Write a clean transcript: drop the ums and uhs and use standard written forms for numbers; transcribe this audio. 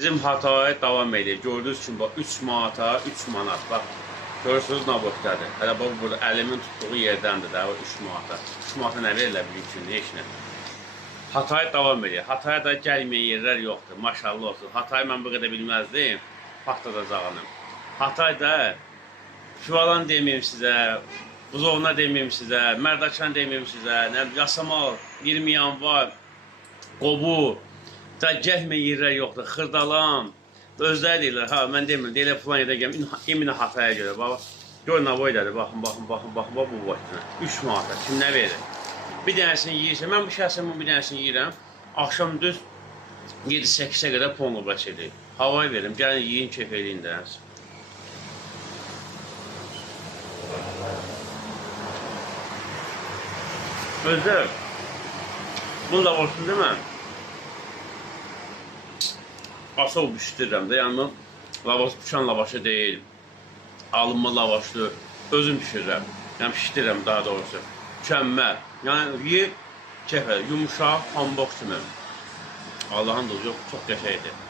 Bizim Hatay davam edir. Gördüğünüz kimi bax 3 manata 3 manat. Bax görürsünüz nabokdadır. Hələ bax burada əlimin tutduğu yerdəndir də o 3 manata. 3 manata nə verirlər bir gün heç nə. Hatay davam edir. Hataya da gəlməyən yerlər yoxdur. Maşallah olsun. Hatayı mən bu qədər bilməzdim. Patladacağını. Hatayda Şüvalan deməyim sizə, Buzovna deməyim sizə, Mərdəkan deməyim sizə, Yasamal, 20 yanvar, Qobu, da gəlməyən yerlər yoxdur. Xırdalan, özləri deyirlər, ha mən demirəm, deyirlər filan yerdə gəlməyim, iminə Hataya görə. Bax, gör nə boydadır, baxın, bu boyutuna. 3 manata, kim nə verir? Bir dənəsini yiyirsən, mən bu şəxsən bir dənəsini yiyirəm, axşam düz 7-8-ə qədər ponlu çedir. Havayı verim, gəlin yiyin, keyf eləyin dənəsi. Özlər, bunu da olsun demə. Asıl bişdirirəm də, yəni bişən lavaşı deyil, alınma lavaşdır, özüm bişirirəm, yəni bişdirirəm daha doğrusu, mükəmməl, yəni yiyib, keyf edir, yumuşaq, pambok kimi. Allahın dostu çox qəşəkdir.